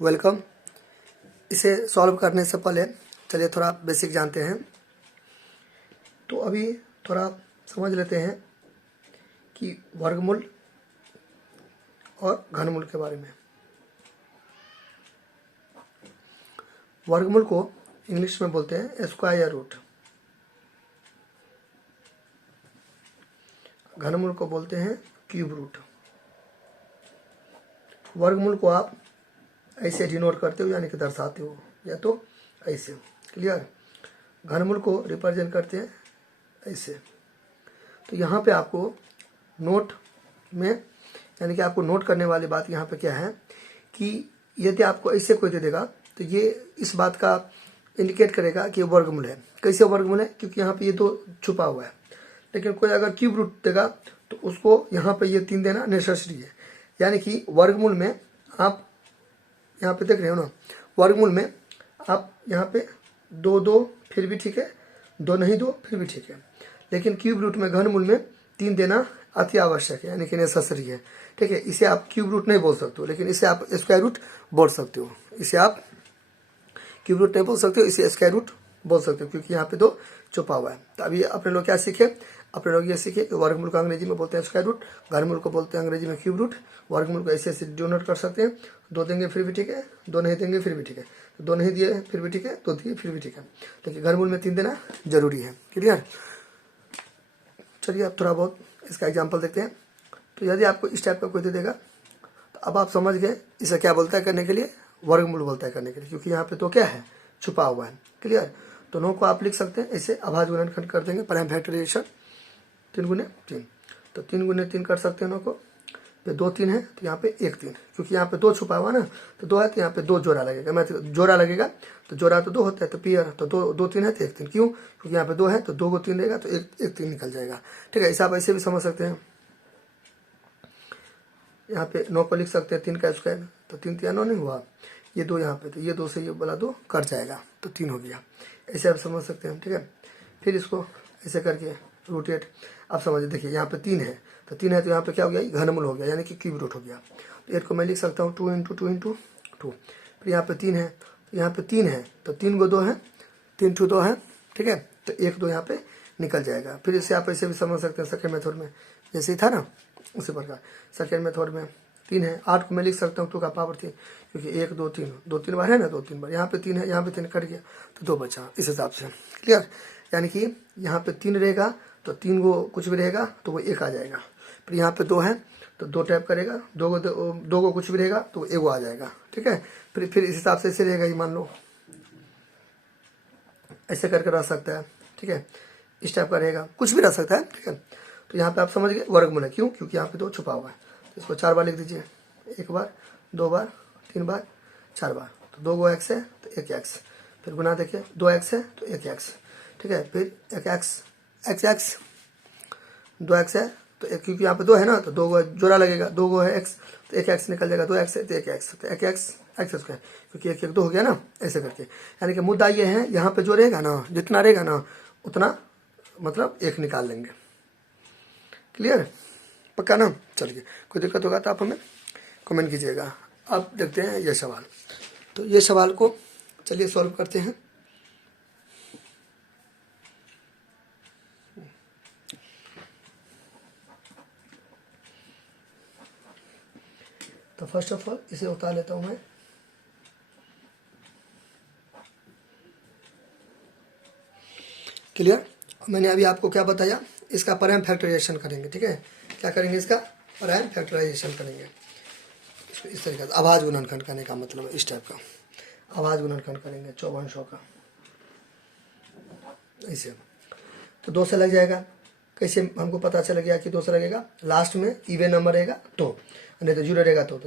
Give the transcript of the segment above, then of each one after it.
Welcome. इसे solve करने से पहले चलिए थोड़ा बेसिक जानते हैं। तो अभी थोड़ा समझ लेते हैं कि वर्गमूल और घनमूल के बारे में। वर्गमूल को इंग्लिश में बोलते हैं स्क्वायर रूट, घनमूल को बोलते हैं क्यूब रूट। वर्गमूल को आप ऐसे डिनोट करते हो यानी कि दर्शाते हो, या तो ऐसे। क्लियर। घनमूल को रिप्रेजेंट करते हैं ऐसे। तो यहाँ पे आपको नोट में यानी कि आपको नोट करने वाली बात यहाँ पे क्या है कि यदि आपको ऐसे कोई दे देगा तो ये इस बात का इंडिकेट करेगा कि ये वर्गमूल है। कैसे वर्गमूल है? क्योंकि यहाँ पे ये दो छुपा हुआ है। लेकिन कोई अगर क्यूब रूट देगा तो उसको यहाँ पे ये 3 देना नेसेसरी है। यानी कि वर्गमूल में आप यहाँ पे देख रहे हो ना, वर्गमूल में आप यहाँ पे 2 2 फिर भी ठीक है, 2 नहीं 2 फिर भी ठीक है। लेकिन क्यूब रूट में घनमूल में 3 देना अति आवश्यक है, यानी कि नेसेसरी है। ठीक है। इसे आप क्यूब रूट नहीं बोल सकते हो, लेकिन इसे आप स्क्वायर रूट बोल सकते हो। इसे आप क्यूब रूट नहीं बोल सकते हो, इसे स्क्वायर रूट बोल सकते हो, क्योंकि यहाँ पे 2 छुपा हुआ है। तो अभी अपने लोग क्या सीखे? अपने लोग ये सीखे कि वर्गमूल को अंग्रेजी में बोलते हैं स्क्वायर रूट, घनमूल को बोलते हैं अंग्रेजी में क्यूब रूट। वर्गमूल को ऐसे ऐसे डिनोट कर सकते हैं। 2 देंगे फिर भी ठीक है, 2 नहीं देंगे फिर भी ठीक है, 2 नहीं दिए फिर भी ठीक है, 2 दिए फिर भी ठीक है। लेकिन घनमूल में 3 देना जरूरी है। क्लियर। चलिए अब थोड़ा बहुत इसका एग्जाम्पल देखते हैं। तो यदि आपको इस टाइप का कोई दे देगा तो अब आप समझ गए इसे क्या बोलता है करने के लिए, वर्गमूल बोलता है करने के लिए, क्योंकि यहाँ पे तो क्या है, छुपा हुआ है। क्लियर। तो नो को आप लिख सकते हैं ऐसे, अभाज्य गुणनखंड कर देंगे, प्राइम फैक्टराइजेशन 3 गुने 3। तो 3 गुने 3 कर सकते हैं नो को। ये 2 3 है तो यहाँ पे 1 3, क्योंकि यहाँ पे 2 छुपा हुआ ना, तो 2 है तो यहाँ पे 2 जोड़ा लगेगा। मैं जोड़ा लगेगा तो जोड़ा तो 2 होता है, तो पियर तो 2 3 है तो 1 3। क्यों? क्योंकि यहाँ पे 2 है तो 2 को 3 रहेगा तो 1 3 निकल जाएगा। ठीक है। ऐसा आप ऐसे भी समझ सकते हैं। यहाँ पे 9 को लिख सकते हैं 3 का स्क्वायर, तो 3 3 9 नहीं हुआ। ये 2 यहाँ पे, तो ये 2 से ये वाला 2 कट जाएगा तो 3 हो गया। ऐसे आप समझ सकते हैं। ठीक है। फिर इसको ऐसे करके रूटेड आप समझिए। देखिए यहाँ पे 3 है तो 3 है तो यहाँ पे क्या हो गया, घनमूल हो गया, यानी कि क्यूब रूट हो गया। तो 8 को मैं लिख सकता हूँ 2 × 2 × 2। फिर यहाँ पे 3 है तो यहाँ पे 3 है तो 3 को 2 है, 3 2 2 है। ठीक है। तो 1 2 यहाँ पे निकल जाएगा। फिर इसे आप ऐसे भी समझ सकते हैं सेकेंड मेथड में, जैसे ही था ना उसी प्रकार। सेकेंड मेथड में 3 है, 8 को मैं लिख सकता हूँ 2 का पावर 3, क्योंकि 1 2 3 2 3 बार है ना, 2 3 बार। यहाँ पे 3 है, यहाँ पे 3 कट गया तो 2 बचा, इस हिसाब से। क्लियर। यानी कि यहाँ पे 3 रहेगा तो 3 को कुछ भी रहेगा तो वो 1 आ जाएगा। फिर यहाँ पे 2 है तो 2 टाइप करेगा, 2 को कुछ भी रहेगा तो वो 1 आ जाएगा। ठीक है। फिर इस हिसाब से ऐसे रहेगा, ये मान लो ऐसे करके रह सकता है। ठीक है। इस टाइप का रहेगा, कुछ भी रह सकता है। ठीक है। तो यहाँ पे आप समझ गए वर्गमूल है। क्यों? क्योंकि यहाँ पे 2 छुपा हुआ है। तो इसको 4 बार लिख दीजिए, 1 बार 2 बार 3 बार 4 बार। तो 2 को x है तो 1 x, फिर गुना देखिए 2 x है तो 1 x। ठीक है। फिर 1 x 2 x है तो 1, क्योंकि यहाँ पे 2 है ना तो 2 को जोड़ा लगेगा, 2 को है x तो 1 x निकल जाएगा, 2 x है तो 1 x, तो 1 x x स्क्वायर, क्योंकि 1 1 2 हो गया ना, ऐसे करके। यानी कि मुद्दा ये है, यहाँ पे जो रहेगा ना, जितना रहेगा ना उतना मतलब 1 निकाल लेंगे। क्लियर। पक्का ना। चलिए, कोई दिक्कत होगा तो आप हमें कमेंट कीजिएगा। अब देखते हैं ये सवाल। तो ये सवाल को चलिए सॉल्व करते हैं। तो फर्स्ट ऑफ ऑल इसे उतार लेता हूं मैं। क्लियर। मैंने अभी आपको क्या बताया, इसका प्राइम फैक्टराइजेशन करेंगे। ठीक है। क्या करेंगे? इसका प्राइम फैक्टराइजेशन करेंगे। इस तरीके से अभाज्य गुणनखंड करने का मतलब इस टाइप का अभाज्य गुणनखंड करेंगे 5400 का ऐसे। तो 2 से लग जाएगा। कैसे हमको पता चल गया कि 2 से लगेगा? लास्ट में इवन नंबर रहेगा तो, नहीं तो 0 रहेगा तो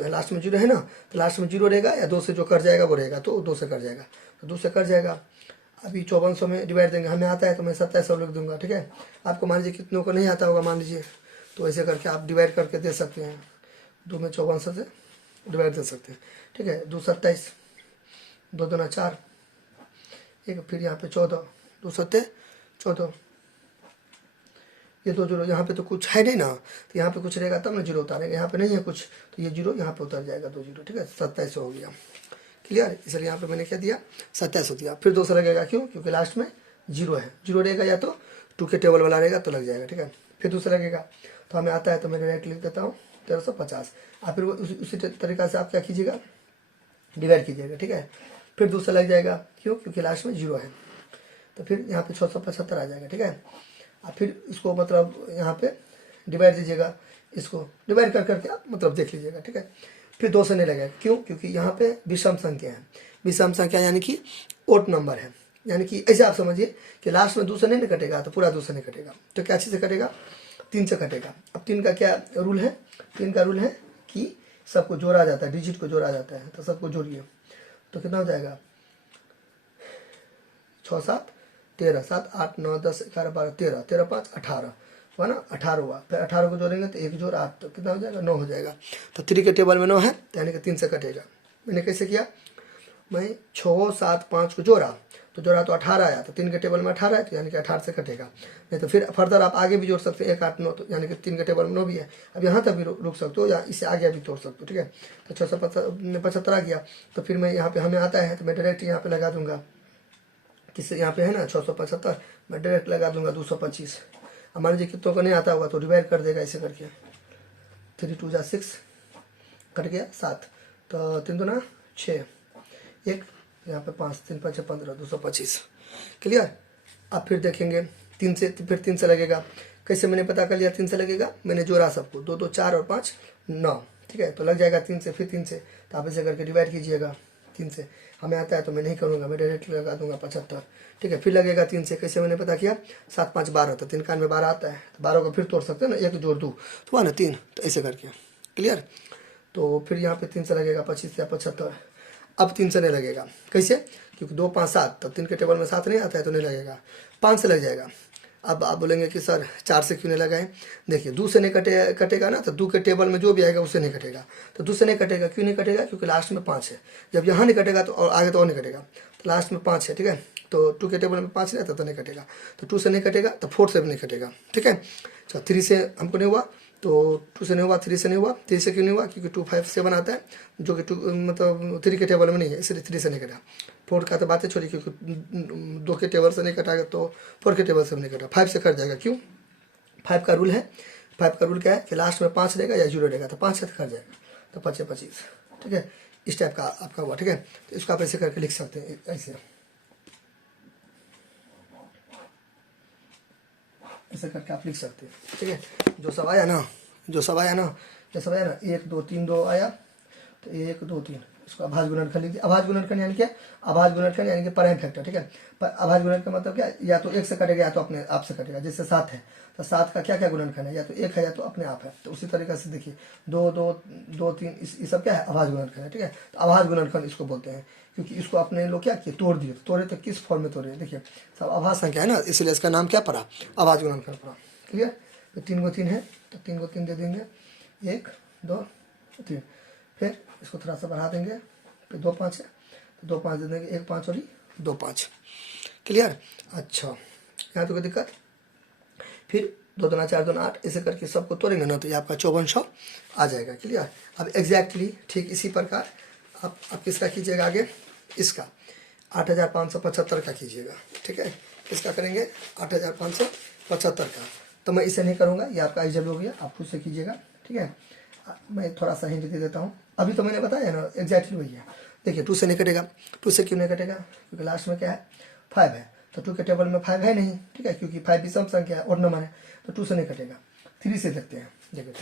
लास्ट में 0 है ना, तो लास्ट में 0 रहेगा या 2 से जो कट जाएगा वो रहेगा, तो 2 से कट जाएगा, तो 2 से कट जाएगा। अभी 5400 में डिवाइड देंगे, हमें आता है तो मैं 2700 लिख दूंगा। ठीक है। आपको मान लीजिए कितनों को नहीं आता होगा, मान लीजिए, तो ऐसे करके आप डिवाइड करके दे सकते हैं। 2 में 5400 से डिवाइड दे सकते हैं। ठीक है। 2 27, 2 दूना 4, एक फिर यहाँ पे 14, 2 7 14, ये 2 जीरो, यहाँ पे तो कुछ है नहीं ना, तो यहाँ पे कुछ रहेगा तब ना जीरो उतारेंगे, यहाँ पे नहीं है कुछ, तो ये जीरो यहाँ पे उतर जाएगा, 2 जीरो, ठीक है, 27 हो गया। क्लियर, इसलिए यहाँ पे मैंने क्या दिया 27 दिया। फिर 2 से लगेगा, क्यों, क्योंकि लास्ट में जीरो है, जीरो रहेगा या तो 2 के टेबल वाला रहेगा तो लग जाएगा, ठीक है। फिर दूसरा लगेगा, तो हमें आता है तो मैं डायरेक्ट लिख देता हूँ 1350। आप फिर उसी तरीका से आप क्या कीजिएगा, डिवाइड कीजिएगा, ठीक है। फिर दूसरा लग जाएगा, क्यों, क्योंकि लास्ट में जीरो है, तो फिर यहाँ पे 675 आ जाएगा, ठीक है। अब फिर इसको मतलब यहाँ पे डिवाइड दीजिएगा, इसको डिवाइड कर करके आप मतलब देख लीजिएगा, ठीक है। फिर 2 से नहीं लगेगा, क्यों, क्योंकि यहाँ पे विषम संख्या है, विषम संख्या यानी कि ओड नंबर है, यानी कि ऐसे आप समझिए कि लास्ट में 2 से नहीं कटेगा तो पूरा 2 से नहीं कटेगा, तो क्या चीज़ से कटेगा, 3 से कटेगा। अब 3 का क्या रूल है, 3 का रूल है कि सबको जोड़ा जाता है, डिजिट को जोड़ा जाता है, तो सबको जोड़िए, तो कितना हो जाएगा, 6 7 13, 7 8 9 10 11 12 13, 13 5 18 हुआ ना, 18 हुआ। फिर 18 को जोड़ेंगे तो 1 जोड़ 8, तो कितना हो जाएगा, 9 हो जाएगा। तो 3 के टेबल में 9 है, तो यानी कि 3 से कटेगा। मैंने कैसे किया, मैं 6 7 5 को जोड़ा तो 18 आया, तो 3 के टेबल में 18 है, तो यानी कि 18 से कटेगा। नहीं तो फिर फर्दर आप आगे भी जोड़ सकते हैं, 1 8 9, तो यानी कि 3 के टेबल में 9 भी है। अब यहाँ तक भी रुक सकते हो, या इससे आगे भी तोड़ सकते हो, ठीक है। तो 675 आ गया, तो फिर मैं यहाँ पे हमें आता है तो मैं डायरेक्ट यहाँ पे लगा दूंगा, किससे, यहाँ पे है ना 675, मैं डायरेक्ट लगा दूंगा 225। अब मान लीजिए कितनों को नहीं आता होगा तो डिवाइड कर देगा ऐसे करके, 3 2 6 कट गया 7, तो 3 2 6, 1 यहाँ पे 5 3 5 15, 225। क्लियर। अब फिर देखेंगे 3 से, फिर 3 से लगेगा। कैसे मैंने पता कर लिया 3 से लगेगा, मैंने जोड़ा सबको, 2 2 4 और 5 9, ठीक है, तो लग जाएगा 3 से। फिर 3 से, तो आप ऐसे करके डिवाइड कीजिएगा 3 से। हमें आता है तो मैं नहीं करूँगा, मैं डायरेक्ट लगा दूंगा 75, ठीक है। फिर लगेगा 3 से, कैसे मैंने पता किया, 7 5 12, तो 3 कान में 12 आता है, तो 12 को फिर तोड़ सकते हैं ना, 1 जोड़ 2 तो हुआ ना 3, तो ऐसे करके। क्लियर। तो फिर यहाँ पे 3 से लगेगा 25 या 75। अब 3 से नहीं लगेगा, कैसे, क्योंकि 2 5 7, तब 3 के टेबल में 7 नहीं आता है तो नहीं लगेगा, 5 से लग जाएगा। अब आप बोलेंगे कि सर 4 से क्यों नहीं लगाए, देखिए 2 से नहीं कटेगा ना, तो 2 के टेबल में जो भी आएगा उससे नहीं कटेगा, तो 2 से नहीं कटेगा, क्यों नहीं कटेगा, क्योंकि लास्ट में 5 है। जब यहाँ नहीं कटेगा तो और आगे तो और नहीं कटेगा, तो लास्ट में 5 है, ठीक है। तो 2 के टेबल में 5 नहीं आता तो नहीं कटेगा, तो 2 से नहीं कटेगा, तो 4 से भी नहीं कटेगा, ठीक है। अच्छा 3 से हमको नहीं हुआ, तो 2 से नहीं हुआ, 3 से नहीं हुआ। 3 से क्यों नहीं हुआ, क्योंकि 2 5 7 आता है, जो कि 2 मतलब 3 के टेबल में नहीं है, इसलिए 3 से नहीं कटा। 4 का तो बातें छोड़ी, क्योंकि 2 के टेबल से नहीं कटाएगा तो 4 के टेबल से भी नहीं कटा, 5 से कट जाएगा। क्यों, 5 का रूल है, 5 का रूल क्या है कि लास्ट में 5 रहेगा या 0 रहेगा, तो 5 से कट जाएगा, तो 5 25, ठीक है। इस टाइप का आपका हुआ, ठीक है। तो इसको आप ऐसे करके लिख सकते हैं, ऐसे ऐसे करके आप लिख सकते हैं, ठीक है। जो सब आया ना, जो सब आया ना, 1 2 3 2 आया, तो 1 2 3, इसको अभाज्य गुणनखंड लिख दिया। अभाज्य गुणनखंड यानी क्या, अभाज्य गुणनखंड यानी कि प्राइम फैक्टर, ठीक है। पर अभाज्य गुणनखंड का मतलब क्या, या तो 1 से कटेगा या तो अपने आप से कटेगा। जैसे 7 है, तो 7 का क्या क्या गुणनखंड है, या तो 1 है या तो अपने आप है। तो उसी तरीके से देखिए 2 2 2 3, ये सब क्या है, अभाज्य गुणनखंड है, ठीक है। तो अभाज्य गुणनखंड इसको बोलते हैं, क्योंकि इसको अपने लोग क्या किए, तोड़ दिए। तोड़े तो किस फॉर्म में तोड़े, देखिए सब अभाज्य संख्या है ना, इसलिए इसका नाम क्या पड़ा, अभाज्य गुणनखंड पड़ा। क्लियर। तो 3 को 3 है, तो 3 को 3 दे देंगे, 1 2 3। फिर इसको थोड़ा सा बढ़ा देंगे, फिर 2 5 है, तो 2 5 दे देंगे, 1 5 और 2 5। क्लियर। अच्छा यहाँ तो कोई दिक्कत। फिर 2 2 4 2 8, ऐसे करके सबको तोड़ेंगे ना, तो ये आपका 5400 आ जाएगा। क्लियर। अब एग्जैक्टली ठीक इसी प्रकार आप किसका कीजिएगा आगे, इसका 8575 का कीजिएगा, ठीक है। किसका करेंगे, 8575 का। तो मैं इसे नहीं करूँगा, ये आपका आइजल हो गया, आप खुद से कीजिएगा, ठीक है। मैं थोड़ा सा हिंट दे देता हूँ, अभी तो मैंने बताया ना एग्जैक्टली वही है। देखिए 2 से नहीं कटेगा, 2 से क्यों नहीं कटेगा, क्योंकि लास्ट में क्या है, 5 है, तो 2 के टेबल में 5 है नहीं, ठीक है, क्योंकि 5 विषम संख्या है, ओड नंबर है, तो 2 से नहीं कटेगा। 3 से देखते हैं, देखिए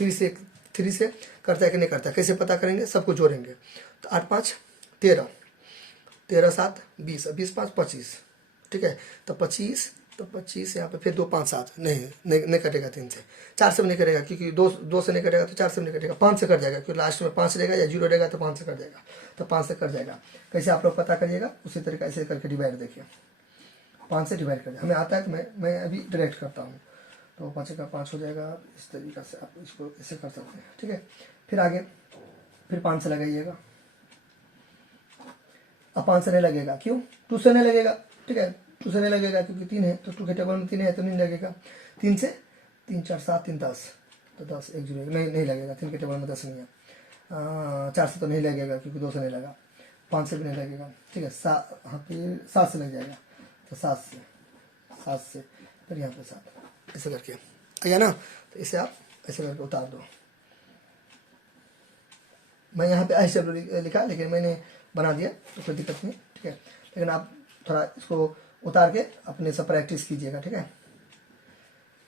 3 से करता है कि नहीं करता है, कैसे पता करेंगे, सबको जोड़ेंगे, तो 8 5 13, 13 7 20, 20 5 25, ठीक है। तो 25 यहाँ पे, फिर 2 5 7, नहीं कटेगा 3 से। 4 से भी नहीं कटेगा, क्योंकि 2 से नहीं कटेगा, तो 4 से भी नहीं कटेगा। 5 से कट जाएगा, क्योंकि लास्ट में 5 रहेगा या 0 रहेगा, तो 5 से कट जाएगा, तो 5 से कट जाएगा। कैसे आप लोग पता करिएगा, उसी तरीके से करके डिवाइड देखिए, 5 से डिवाइड कर, हमें आता है तो मैं अभी डायरेक्ट करता हूँ, तो 5 का 5 हो जाएगा। इस तरीके से आप इसको ऐसे कर सकते हैं, ठीक है। फिर आगे, फिर 5 से लगाइएगा। अब 5 से नहीं लगेगा, क्यों, 2 से नहीं लगेगा, ठीक है। 2 से नहीं लगेगा क्योंकि 3 है, तो 2 के टेबल में 3 है तो नहीं लगेगा। 3 से 3 4 7 3 10, तो 10 1 0 नहीं लगेगा, 3 के टेबल में 10 नहीं है। 4 से तो नहीं लगेगा क्योंकि 2 से नहीं लगा, 5 से भी नहीं लगेगा, ठीक है। 7 से लग जाएगा, तो 7 से फिर यहाँ पे 7 ऐसे करके आ गया ना। तो इसे आप ऐसे करके उतार दो। मैं यहाँ पे ऐसे लिखा, लेकिन मैंने बना दिया तो कोई दिक्कत नहीं, ठीक है। लेकिन आप थोड़ा इसको उतार के अपने से प्रैक्टिस कीजिएगा, ठीक है।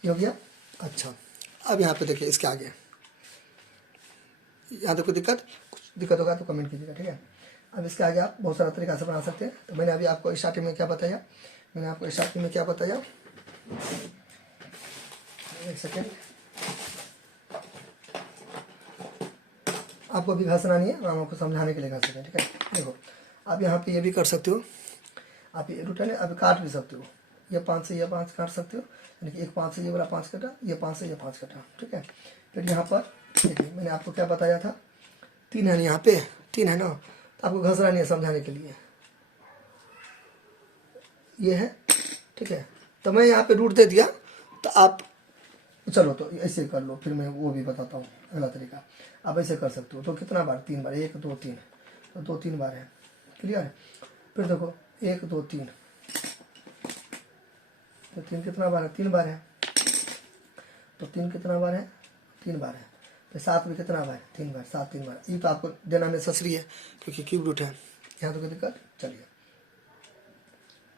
ये हो गया। अच्छा, अब यहाँ पे देखिए इसके आगे, यहाँ तो कोई दिक्कत होगा तो कमेंट कीजिएगा, ठीक है। अब इसके आगे आप बहुत सारा तरीका से बना सकते हैं। तो मैंने अभी आपको स्टार्टिंग में क्या बताया, एक सेकेंड, आपको अभी घसना नहीं है, हम आपको समझाने के लिए घस रहे हैं, ठीक है। देखो आप यहाँ पे ये भी कर सकते हो, आप ये रूट है ना, अभी काट भी सकते हो, ये 5 से ये 5 काट सकते हो, यानी कि एक 5 से ये वाला 5 कटा, ये 5 से ये 5 कटा, ठीक है। फिर यहाँ पर देखिए मैंने आपको क्या बताया था, 3 है ना, यहाँ पे 3 है ना, तो आपको घसना नहीं है समझाने के लिए, ये है, ठीक है। तो मैं यहाँ पे रूट दे दिया, तो आप चलो तो ऐसे कर लो, फिर मैं वो भी बताता हूँ अगला तरीका। आप ऐसे कर सकते हो, तो कितना बार, 3 बार, 1 2 3, तो 2 3 बार है, क्लियर है। फिर देखो 1 2 3, तो 3 कितना बार है, 3 बार है, तो 3 कितना बार है, 3 बार है। फिर 7 भी कितना बार है, 3 बार, 7 3 बार। ये तो आपको देना नेसेसरी है क्योंकि क्यूब रूट है, यहाँ तो कोई दिक्कत। चलिए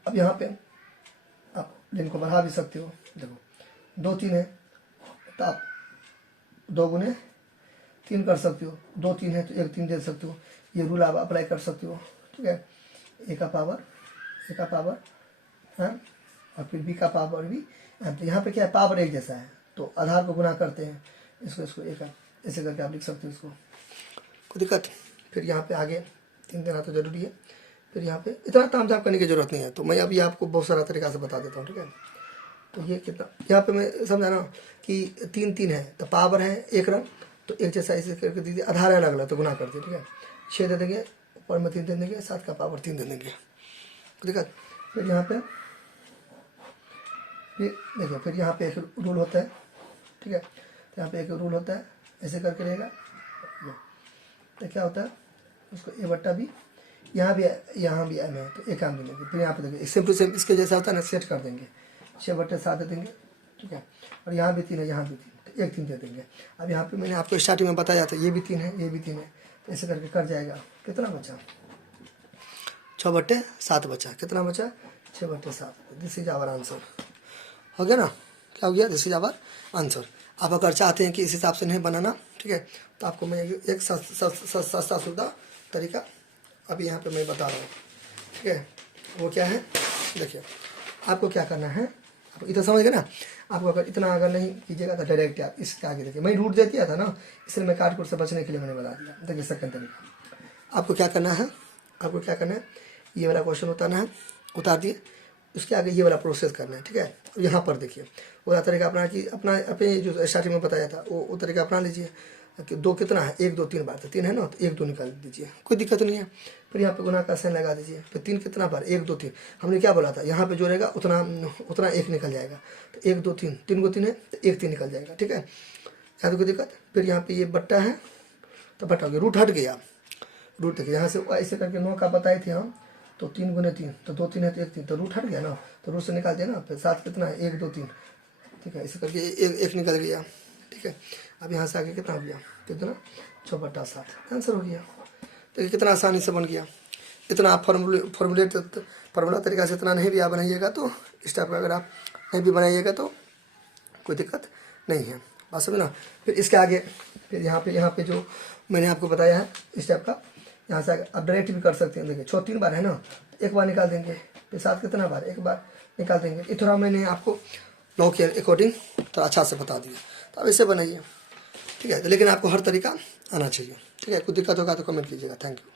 अब यहाँ पे आप लिंक को बढ़ा भी सकते हो, देखो 2 3 है, तो आप 2 गुने 3 कर सकते हो, 2 3 है तो 1 3 दे सकते हो। ये रूल आप अप्लाई कर सकते हो, ठीक है। ए का पावर है, और फिर बी का पावर भी। तो यहाँ पे क्या है, पावर एक जैसा है, तो आधार को गुना करते हैं, इसको एक ऐसे करके आप लिख सकते हो, इसको कोई दिक्कत। फिर यहाँ पे आगे 3 देना तो जरूरी है। फिर यहाँ पे इतना तामझाम करने की जरूरत नहीं है, तो मैं अभी आपको बहुत सारा तरीका से बता देता हूँ, ठीक है। तो ये कितना, यहाँ पे मैं समझा ना कि 3 3 है, तो पावर है 1 रंग, तो एक जैसा ऐसे करके दीजिए, आधार है अलग अलग, तो गुना कर दिए, ठीक है। 6 दे देंगे, ऊपर में 3 दे देंगे, 7 का पावर 3 दे देंगे, दिक्कत। फिर यहाँ पे देखिए, फिर यहाँ पे एक रूल होता है, ठीक है। तो यहाँ पे एक रूल होता है, ऐसे करके रहेगा, तो क्या होता है, उसको ए बट्टा भी, यहाँ भी एम है, तो एक काम दे देंगे। फिर यहाँ पे देखिए सिंपल सेम इसके जैसा होता है ना, सेट कर देंगे, 6 बट्टे 7 दे देंगे, ठीक है। और यहाँ भी 3 है, यहाँ भी 3, तो 1 3 दे देंगे। अब यहाँ पे मैंने आपको स्टार्टिंग में बताया था, ये भी 3 है, ये भी 3 है, तो ऐसे करके कर जाएगा। कितना बचा, 6 बट्टे 7 बचा, कितना बचा, 6 बट्टे 7। दिस इज आवर आंसर, हो गया ना, क्या हो गया, दिस इज आवर आंसर। आप अगर चाहते हैं कि इस हिसाब से नहीं बनाना, ठीक है, तो आपको मैं एक सस्ता सुविधा तरीका अभी यहाँ पे मैं बता रहा हूँ, ठीक है। वो क्या है, देखिए आपको क्या करना है, आप इतना समझ गए ना। आपको अगर इतना अगर नहीं कीजिएगा तो डायरेक्ट आप इसके आगे देखिए, मैं रूट दे दिया था ना, इसलिए मैं काट से बचने के लिए मैंने बता दिया। देखिए सेकंड तरीका, आपको क्या करना है, ये वाला क्वेश्चन उतारना है, उतार दिए, उसके आगे ये वाला प्रोसेस करना है, ठीक है। यहाँ पर देखिए वो तरीका अपना कि अपने जो स्टार्टिंग में बताया था वो तरीका अपना लीजिए कि 2 कितना है, 1 2 3 बार, तो 3 है ना, तो 1 2 निकाल दीजिए, कोई दिक्कत नहीं है। फिर यहाँ पे गुना का साइन लगा दीजिए, फिर 3 कितना बार, 1 2 3, हमने क्या बोला था, यहाँ पे जो रहेगा उतना 1 निकल जाएगा, तो 1 2 3, 3 को 3 है तो 1 3 निकल जाएगा, ठीक है, यहाँ तो कोई दिक्कत। फिर यहाँ पे ये बट्टा है, तो बट्टा हो गया, रूट हट गया, रूट देखिए यहाँ से ऐसे करके 9 का बताए थे हम, तो 3 गुने 3, तो 2 3 है तो 1 3, तो रूट हट गया ना, तो रूट से निकाल दिया ना। फिर 7 कितना है, 1 2 3, ठीक है, ऐसे करके एक निकल गया, ठीक है। अब यहाँ से आगे कितना हो गया, कितना, 6 बट्टा 7, आंसर हो गया। देखिए कितना आसानी से बन गया। इतना आप फार्मूला तरीका से इतना नहीं भी आप बनाइएगा, तो इस टाइप का अगर आप नहीं भी बनाइएगा तो कोई दिक्कत नहीं है, बात समझ ना। फिर इसके आगे फिर यहाँ पे जो मैंने आपको बताया है इस टाइप का, यहाँ से आप डायरेक्ट भी कर सकते हैं। देखिए 6 3 बार है ना, तो 1 बार निकाल देंगे, फिर 7 कितना बार, 1 बार निकाल देंगे। ये थोड़ा मैंने आपको लॉ के अकॉर्डिंग तो अच्छा से बता दिया, तो आप ऐसे बनाइए, ठीक है। लेकिन आपको हर तरीका आना चाहिए, ठीक है। कुछ दिक्कत होगा तो कमेंट कीजिएगा। Thank you.